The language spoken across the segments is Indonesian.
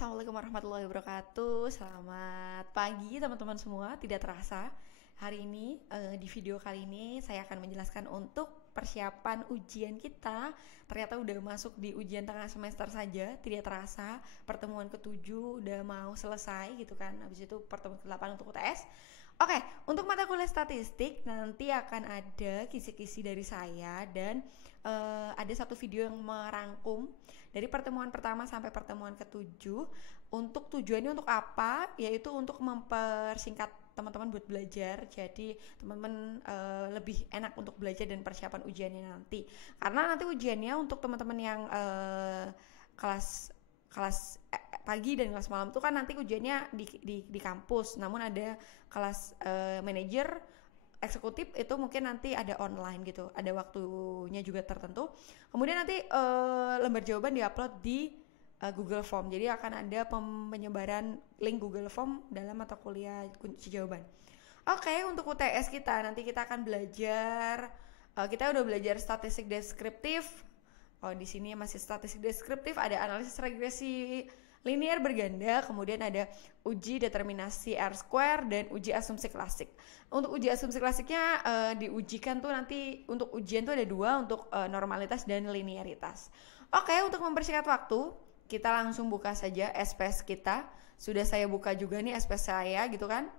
Assalamualaikum warahmatullahi wabarakatuh. Selamat pagi teman-teman semua. Tidak terasa hari ini di video kali ini saya akan menjelaskan untuk persiapan ujian kita. Ternyata udah masuk di ujian tengah semester saja. Tidak terasa pertemuan ke-7 udah mau selesai gitu kan. Habis itu pertemuan ke-8 untuk UTS. Oke, untuk mata kuliah statistik nanti akan ada kisi-kisi dari saya dan ada satu video yang merangkum dari pertemuan pertama sampai pertemuan ke-7. Untuk tujuannya untuk apa? Yaitu untuk mempersingkat teman-teman buat belajar. Jadi teman-teman lebih enak untuk belajar dan persiapan ujiannya nanti. Karena nanti ujiannya untuk teman-teman yang kelas pagi dan kelas malam itu kan nanti ujiannya di kampus. Namun ada kelas manajer eksekutif itu mungkin nanti ada online gitu, ada waktunya juga tertentu. Kemudian nanti lembar jawaban diupload di Google Form. Jadi akan ada penyebaran link Google Form dalam mata kuliah kunci jawaban. Oke, untuk UTS kita nanti kita akan belajar kita udah belajar statistik deskriptif. Oh, di sini masih statistik deskriptif, ada analisis regresi linear berganda, kemudian ada uji determinasi R-square dan uji asumsi klasik. Untuk uji asumsi klasiknya diujikan tuh nanti untuk ujian tuh ada dua, untuk normalitas dan linearitas. Oke, untuk mempersingkat waktu, kita langsung buka saja SPS kita. Sudah saya buka juga nih SPS saya gitu kan.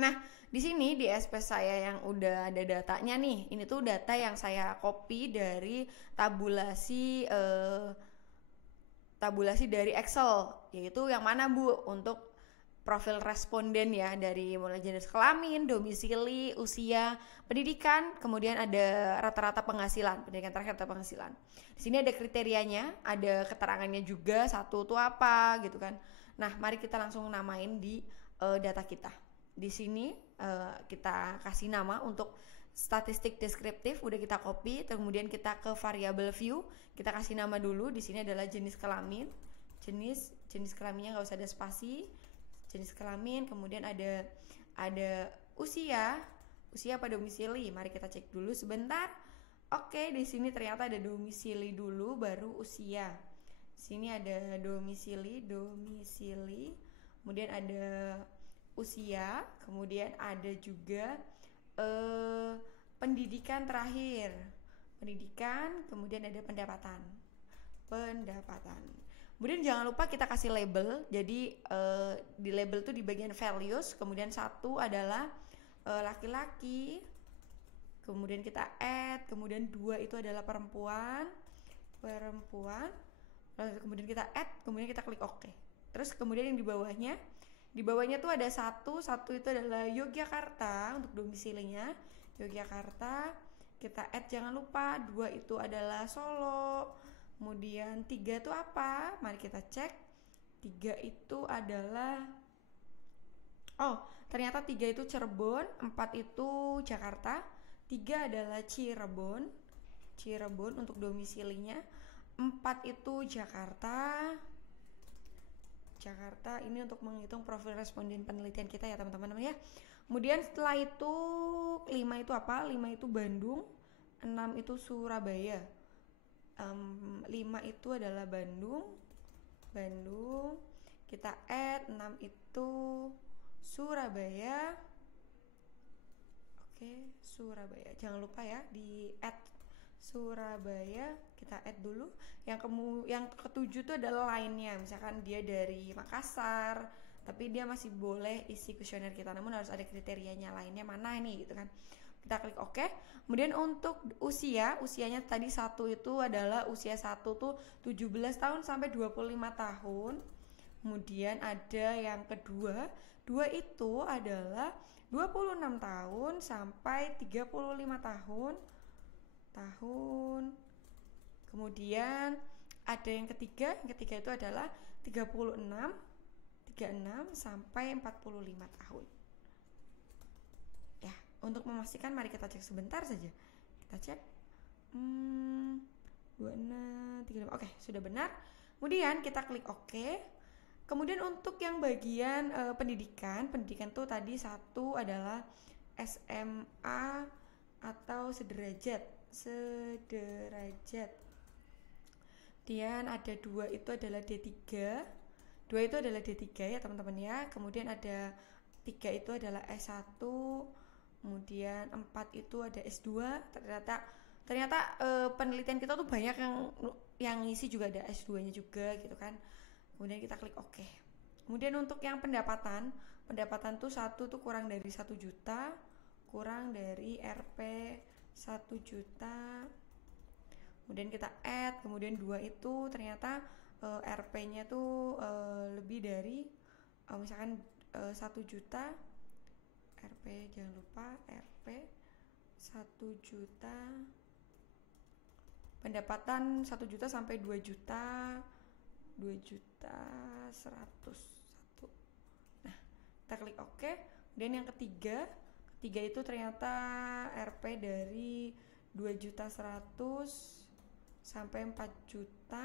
Nah, di sini di SPS saya yang udah ada datanya nih. Ini tuh data yang saya copy dari tabulasi dari Excel, yaitu yang mana Bu? Untuk profil responden ya, dari mulai jenis kelamin, domisili, usia, pendidikan, kemudian ada rata-rata penghasilan, pendidikan terakhir atau penghasilan. Di sini ada kriterianya, ada keterangannya juga, satu itu apa gitu kan. Nah, mari kita langsung namain di data kita. Di sini kita kasih nama untuk statistik deskriptif, udah kita copy, kemudian kita ke variabel view, kita kasih nama dulu. Di sini adalah jenis kelamin, jenis kelaminnya nggak usah ada spasi, jenis kelamin, kemudian ada usia pada domisili. Mari kita cek dulu sebentar. Oke, di sini ternyata ada domisili dulu, baru usia. Di sini ada domisili, kemudian ada usia, kemudian ada juga pendidikan terakhir, kemudian ada pendapatan. Kemudian jangan lupa kita kasih label. Jadi di label tuh di bagian values, kemudian satu adalah laki-laki, kemudian kita add, kemudian dua itu adalah perempuan, lalu kemudian kita add, kemudian kita klik OK. Terus kemudian yang di bawahnya tuh ada satu itu adalah Yogyakarta untuk domisilinya, Yogyakarta. Kita add, jangan lupa. Dua itu adalah Solo. Kemudian tiga itu apa? Mari kita cek. Tiga itu adalah, oh ternyata tiga itu Cirebon, empat itu Jakarta, tiga adalah Cirebon untuk domisilinya, empat itu Jakarta. Ini untuk menghitung profil responden penelitian kita ya teman-teman ya. Kemudian setelah itu 5 itu apa? 5 itu Bandung, 6 itu Surabaya. 5 itu adalah Bandung. Kita add 6 itu Surabaya. Oke, Surabaya. Jangan lupa ya di add Surabaya, kita add dulu. Yang ketujuh itu adalah lainnya. Misalkan dia dari Makassar, tapi dia masih boleh isi kuesioner kita, namun harus ada kriterianya, lainnya mana ini gitu kan. Kita klik OK. Kemudian untuk usianya tadi satu itu adalah usia satu tuh 17 tahun sampai 25 tahun. Kemudian ada yang kedua, dua itu adalah 26 tahun sampai 35 tahun. Kemudian ada yang ketiga itu adalah 36 sampai 45 tahun. Ya, untuk memastikan mari kita cek sebentar saja. Kita cek 26, 35. Oke, sudah benar. Kemudian kita klik OK. Kemudian untuk yang bagian pendidikan tuh tadi satu adalah SMA atau sederajat. Kemudian ada dua itu adalah D3, 2 itu adalah D3 ya teman-teman ya. Kemudian ada 3 itu adalah S1, kemudian 4 itu ada S2. Ternyata penelitian kita tuh banyak yang ngisi juga ada S2-nya juga gitu kan. Kemudian kita klik OK. Kemudian untuk yang pendapatan tuh 1 tuh kurang dari 1 juta, kurang dari RP 1 juta. Kemudian kita add, kemudian 2 itu ternyata RP-nya tuh lebih dari misalkan 1 juta. RP jangan lupa RP 1 juta, pendapatan 1 juta sampai 2 juta 2.100.000. Nah, kita klik OK. Kemudian yang ketiga itu ternyata RP dari 2.100.000 sampai 4 juta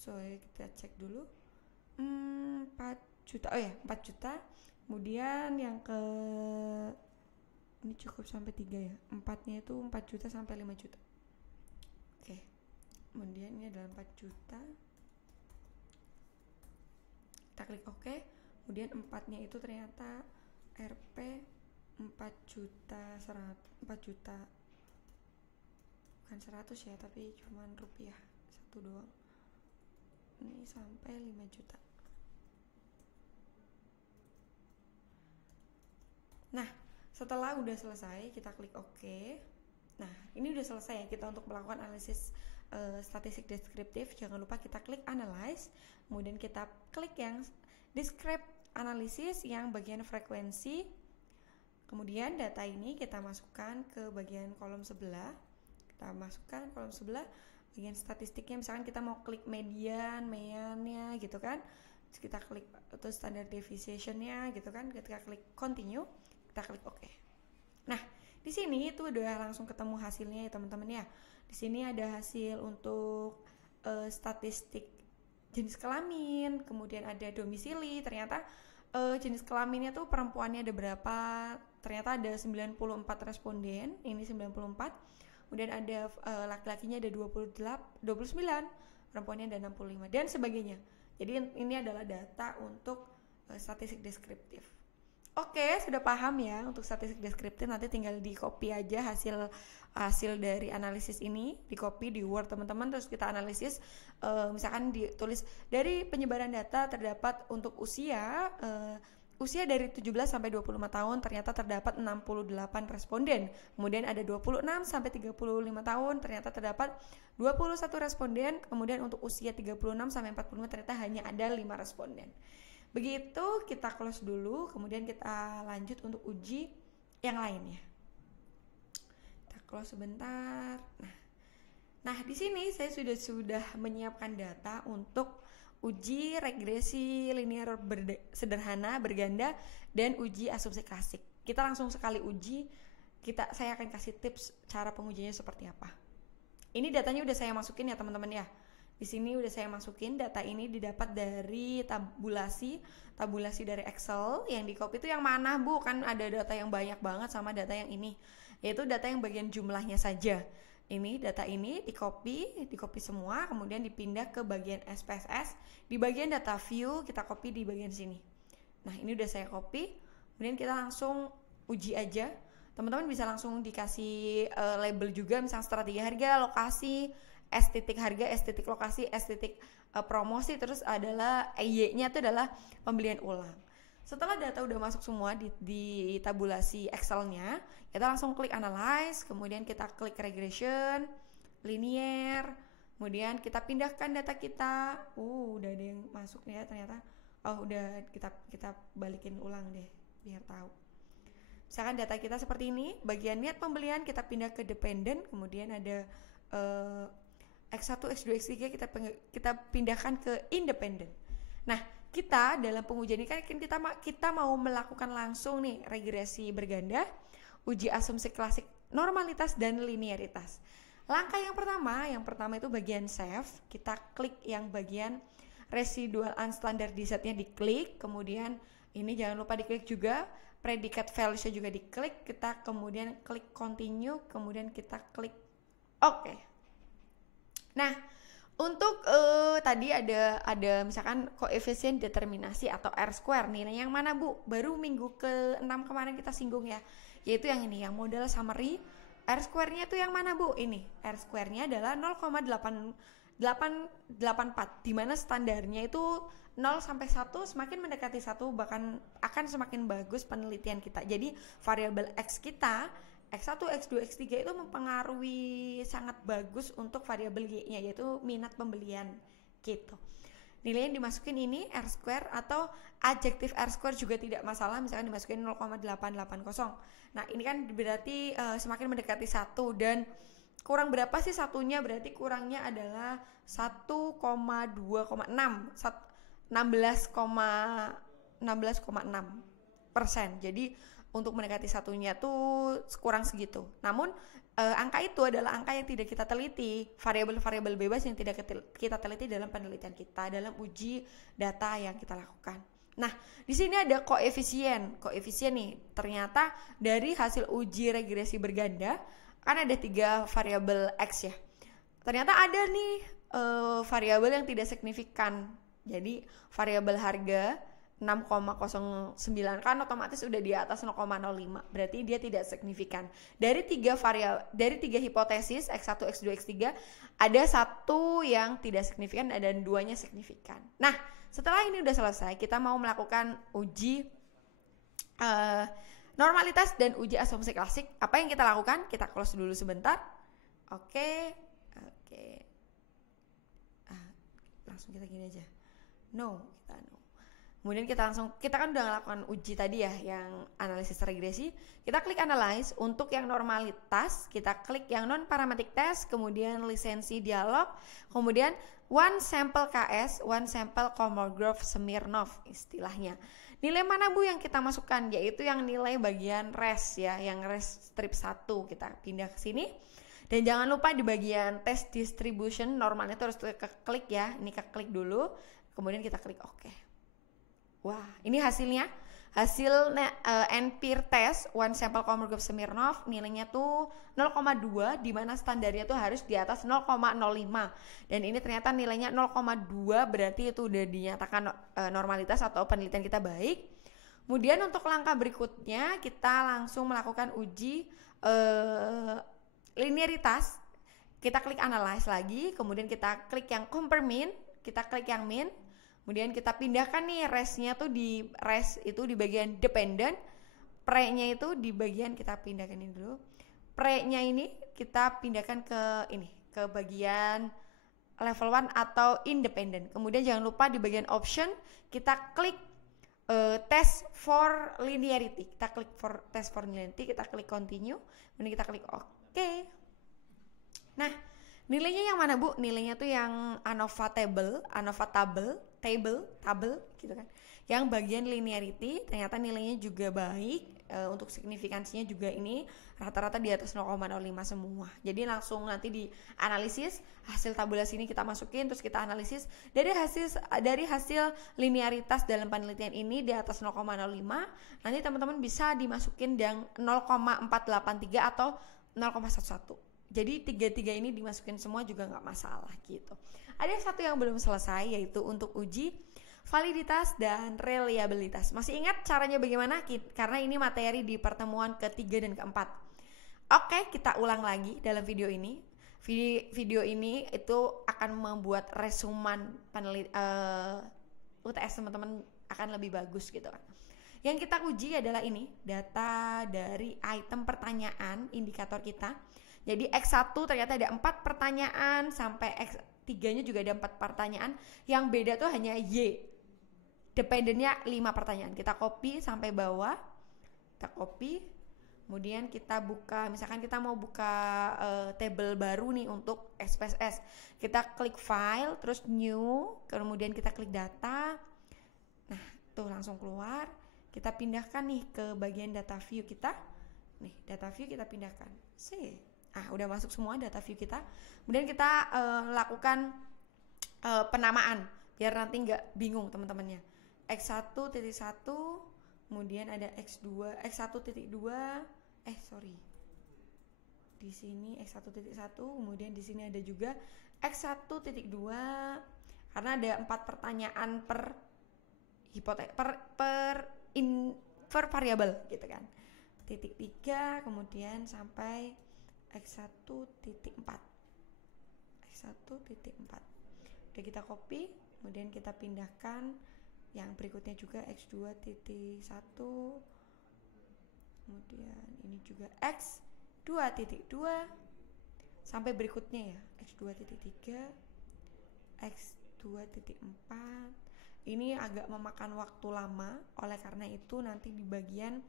So kita cek dulu 4 juta. 4 juta. Kemudian yang ini cukup sampai 3 ya. 4-nya itu 4 juta sampai 5 juta. Oke. Kemudian ini adalah 4 juta. Kita klik OK. Kemudian 4-nya itu ternyata RP 4 juta 4 juta, bukan 100 ya, tapi cuman rupiah 1 doang. Ini sampai 5 juta. Nah, setelah udah selesai kita klik OK. Nah, ini udah selesai ya kita untuk melakukan analisis statistik deskriptif. Jangan lupa kita klik Analyze, kemudian kita klik yang Describe Analysis yang bagian frekuensi. Kemudian data ini kita masukkan ke bagian kolom sebelah. Kita masukkan kolom sebelah bagian statistiknya. Misalkan kita mau klik median, meannya gitu kan. Terus kita klik atau standard deviation-nya gitu kan. Ketika klik continue, kita klik OK. Nah, di sini itu udah langsung ketemu hasilnya ya teman-teman ya. Di sini ada hasil untuk statistik jenis kelamin, kemudian ada domisili. Ternyata jenis kelaminnya tuh perempuannya ada berapa? Ternyata ada 94 responden, ini 94. Kemudian ada laki-lakinya ada 29, perempuannya ada 65 dan sebagainya. Jadi ini adalah data untuk statistik deskriptif. Oke, sudah paham ya untuk statistik deskriptif. Nanti tinggal di copy aja hasil dari analisis ini, di copy di Word teman-teman, terus kita analisis. Misalkan ditulis dari penyebaran data terdapat untuk usia dari 17 sampai 25 tahun ternyata terdapat 68 responden. Kemudian ada 26 sampai 35 tahun ternyata terdapat 21 responden. Kemudian untuk usia 36 sampai 45 ternyata hanya ada 5 responden. Begitu, kita close dulu, kemudian kita lanjut untuk uji yang lainnya. Kita close sebentar. Nah, di sini saya sudah menyiapkan data untuk uji regresi linear sederhana berganda dan uji asumsi klasik. Kita langsung sekali uji. Saya akan kasih tips cara pengujiannya seperti apa. Ini datanya udah saya masukin ya teman-teman ya. Di sini udah saya masukin, data ini didapat dari tabulasi dari Excel. Yang di copy itu yang mana Bu? Kan ada data yang banyak banget sama data yang ini. Yaitu data yang bagian jumlahnya saja. Ini data ini di copy semua, kemudian dipindah ke bagian SPSS. Di bagian data view kita copy di bagian sini. Nah, ini udah saya copy. Kemudian kita langsung uji aja. Teman-teman bisa langsung dikasih label juga, misalnya strategi harga, lokasi, estetik harga, estetik lokasi, estetik promosi, terus adalah Y-nya itu adalah pembelian ulang. Setelah data udah masuk semua di tabulasi Excel-nya, kita langsung klik Analyze, kemudian kita klik Regression, Linear, kemudian kita pindahkan data kita. Udah ada yang masuk nih ya ternyata. Udah kita balikin ulang deh biar tahu. Misalkan data kita seperti ini, bagian niat pembelian kita pindah ke dependent, kemudian ada X1, X2, X3 kita pindahkan ke independent. Nah, kita dalam pengujian ini kan kita mau melakukan langsung nih regresi berganda, uji asumsi klasik, normalitas dan linearitas. Langkah yang pertama itu bagian save. Kita klik yang bagian residual unstandardized-nya diklik, kemudian ini jangan lupa diklik juga, predikat values-nya juga diklik, kita kemudian klik continue, kemudian kita klik OK. Nah, Untuk tadi ada misalkan koefisien determinasi atau R square, nilai yang mana Bu? Baru minggu ke-6 kemarin kita singgung ya, yaitu yang ini, yang modal summary. R square-nya itu yang mana Bu? Ini R square-nya adalah 0,884, dimana standarnya itu 0 sampai 1, semakin mendekati 1 bahkan akan semakin bagus penelitian kita. Jadi variabel X kita X1, X2, X3 itu mempengaruhi sangat bagus untuk variabel Y-nya, yaitu minat pembelian gitu. Nilai yang dimasukin ini R square atau adjektif R square juga tidak masalah, misalkan dimasukin 0,880. Nah ini kan berarti semakin mendekati 1, dan kurang berapa sih satunya? Berarti kurangnya adalah 1,2,6, 16,6%. Jadi untuk mendekati satunya tuh kurang segitu. Namun angka itu adalah angka yang tidak kita teliti, variabel-variabel bebas yang tidak kita teliti dalam penelitian kita, dalam uji data yang kita lakukan. Nah, di sini ada koefisien. Koefisien nih, ternyata dari hasil uji regresi berganda kan ada 3 variabel X ya. Ternyata ada nih variabel yang tidak signifikan. Jadi variabel harga 6,09 kan otomatis udah di atas 0,05, berarti dia tidak signifikan. Dari 3 hipotesis X1, X2, X3 ada 1 yang tidak signifikan dan 2-nya signifikan. Nah, setelah ini udah selesai, kita mau melakukan uji normalitas dan uji asumsi klasik. Apa yang kita lakukan? Kita close dulu sebentar. Oke. Langsung kita gini aja. No. Kemudian kita kan udah melakukan uji tadi ya, yang analisis regresi. Kita klik analyze. Untuk yang normalitas, kita klik yang non parametric test, kemudian lisensi dialog, kemudian one sample KS, one sample Kolmogorov Smirnov istilahnya. Nilai mana Bu yang kita masukkan? Yaitu yang nilai bagian res ya, yang res strip 1. Kita pindah ke sini. Dan jangan lupa di bagian test distribution normalnya itu harus klik ya. Ini kita klik dulu, kemudian kita klik OK. Wah, ini hasilnya. Hasil NPIR test one sample Kolmogorov Smirnov nilainya tuh 0,2, di mana standarnya tuh harus di atas 0,05. Dan ini ternyata nilainya 0,2, berarti itu udah dinyatakan normalitas atau penelitian kita baik. Kemudian untuk langkah berikutnya kita langsung melakukan uji linearitas. Kita klik analyze lagi, kemudian kita klik yang compare mean, kita klik yang mean. Kemudian kita pindahkan nih resnya tuh di res itu di bagian dependent, pre-nya itu di bagian, kita pindahkan ini dulu. Pre-nya ini kita pindahkan ke ini, ke bagian level 1 atau independent. Kemudian jangan lupa di bagian option kita klik test for linearity. Kita klik for test for linearity, kita klik continue, kemudian kita klik OK. Nah, nilainya yang mana Bu? Nilainya tuh yang ANOVA table gitu kan. Yang bagian linearity ternyata nilainya juga baik, untuk signifikansinya juga ini rata-rata di atas 0,05 semua. Jadi langsung nanti di analisis hasil tabulasi ini kita masukin, terus kita analisis dari hasil linearitas dalam penelitian ini di atas 0,05. Nanti teman-teman bisa dimasukin yang 0,483 atau 0,11. Jadi 3 ini dimasukin semua juga nggak masalah gitu. Ada satu yang belum selesai, yaitu untuk uji validitas dan reliabilitas. Masih ingat caranya bagaimana? Karena ini materi di pertemuan ketiga dan keempat. Oke, kita ulang lagi dalam video ini. Video ini itu akan membuat resuman UTS teman-teman akan lebih bagus gitu kan. Yang kita uji adalah ini, data dari item pertanyaan indikator kita. Jadi X1 ternyata ada 4 pertanyaan, sampai X3-nya juga ada 4 pertanyaan. Yang beda tuh hanya Y. Dependennya 5 pertanyaan. Kita copy sampai bawah. Kita copy. Kemudian kita buka, misalkan kita mau buka table baru nih untuk SPSS. Kita klik file, terus new, kemudian kita klik data. Nah, tuh langsung keluar. Kita pindahkan nih ke bagian data view kita. Nih, data view kita pindahkan. Udah masuk semua data view kita. Kemudian kita lakukan penamaan biar nanti nggak bingung teman-temannya. X1.1, kemudian ada X2, X1.2. Di sini X1.1, kemudian di sini ada juga X1.2 karena ada 4 pertanyaan per variabel gitu kan. Titik 3 kemudian sampai X1.4. Udah kita copy, kemudian kita pindahkan yang berikutnya juga X2.1, kemudian ini juga X2.2 sampai berikutnya ya X2.3, X2.4. Ini agak memakan waktu lama, oleh karena itu nanti di bagian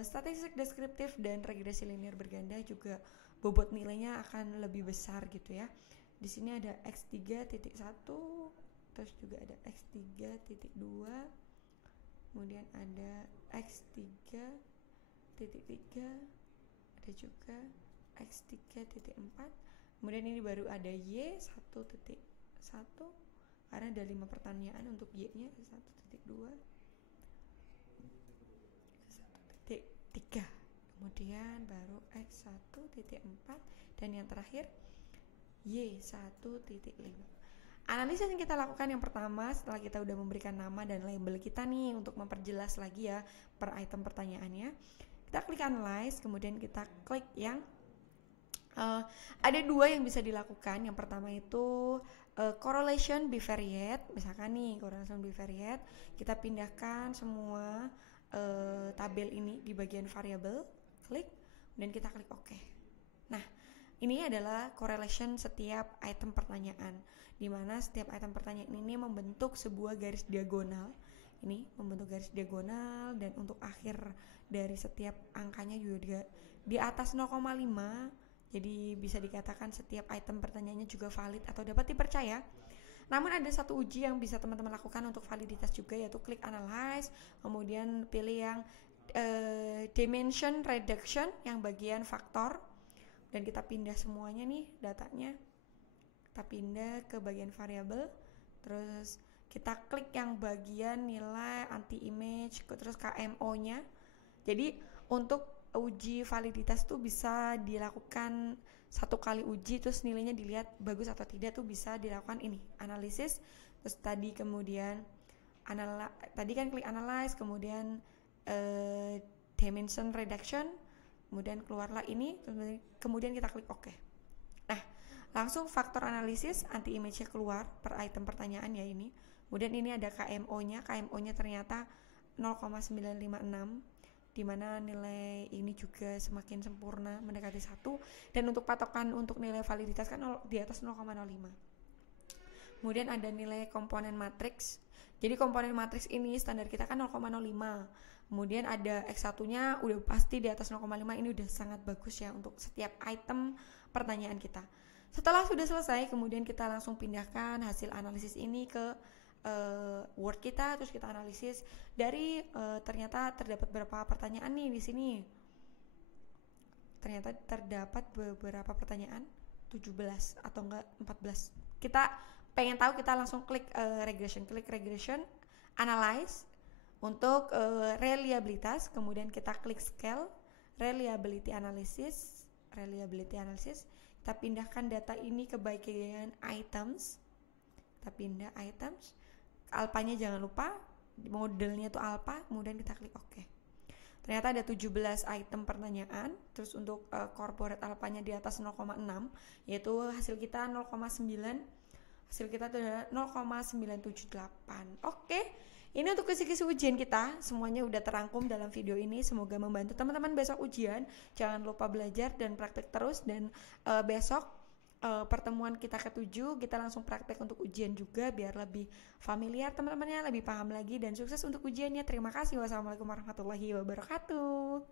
statistik deskriptif dan regresi linear berganda juga bobot nilainya akan lebih besar gitu ya. Di sini ada X3.1, terus juga ada X3.2, kemudian ada X3.3, ada juga X3.4, kemudian ini baru ada Y1.1 karena ada 5 pertanyaan untuk Y-nya, 1.2, 1.3, kemudian baru X1.4, dan yang terakhir Y1.5. Analisis yang kita lakukan yang pertama setelah kita udah memberikan nama dan label kita nih untuk memperjelas lagi ya per item pertanyaannya. Kita klik analyze, kemudian kita klik yang ada 2 yang bisa dilakukan. Yang pertama itu correlation bivariate. Misalkan nih correlation bivariate, kita pindahkan semua tabel ini di bagian variabel, klik, dan kita klik OK. Nah, ini adalah correlation setiap item pertanyaan, di mana setiap item pertanyaan ini membentuk sebuah garis diagonal. Ini membentuk garis diagonal, dan untuk akhir dari setiap angkanya juga di atas 0,5. Jadi bisa dikatakan setiap item pertanyaannya juga valid atau dapat dipercaya. Namun ada satu uji yang bisa teman-teman lakukan untuk validitas juga, yaitu klik analyze, kemudian pilih yang dimension reduction yang bagian faktor, dan kita pindah semuanya nih datanya. Kita pindah ke bagian variabel, terus kita klik yang bagian nilai anti image, terus KMO-nya. Jadi untuk uji validitas tuh bisa dilakukan 1 kali uji, terus nilainya dilihat bagus atau tidak tuh bisa dilakukan ini analisis. Terus tadi kemudian tadi kan klik analyze, kemudian dimension reduction, kemudian keluarlah ini, kemudian kita klik OK. Nah, langsung faktor analisis anti image-nya keluar per item pertanyaan ya ini. Kemudian ini ada KMO-nya ternyata 0,956, di mana nilai ini juga semakin sempurna mendekati 1, dan untuk patokan untuk nilai validitas kan di atas 0,05. Kemudian ada nilai komponen matriks. Jadi komponen matriks ini standar kita kan 0,05. Kemudian ada X1-nya udah pasti di atas 0,5. Ini udah sangat bagus ya untuk setiap item pertanyaan kita. Setelah sudah selesai, kemudian kita langsung pindahkan hasil analisis ini ke Word kita, terus kita analisis dari ternyata terdapat berapa pertanyaan nih di sini. Ternyata terdapat beberapa pertanyaan, 17 atau enggak 14. Kita pengen tahu, kita langsung klik regression, analyze untuk reliabilitas, kemudian kita klik scale, reliability analysis. Kita pindahkan data ini ke bagian items. Kita pindah items. Alpanya jangan lupa, modelnya tuh alpha, kemudian kita klik OK. Ternyata ada 17 item pertanyaan, terus untuk corporate alpanya di atas 0,6, yaitu hasil kita 0,9, hasil kita itu adalah 0,978. Oke, ini untuk kisi-kisi ujian kita, semuanya udah terangkum dalam video ini, semoga membantu teman-teman besok ujian. Jangan lupa belajar dan praktek terus, dan besok pertemuan kita ke-7 kita langsung praktek untuk ujian juga biar lebih familiar teman-temannya, lebih paham lagi, dan sukses untuk ujiannya. Terima kasih. Wassalamualaikum warahmatullahi wabarakatuh.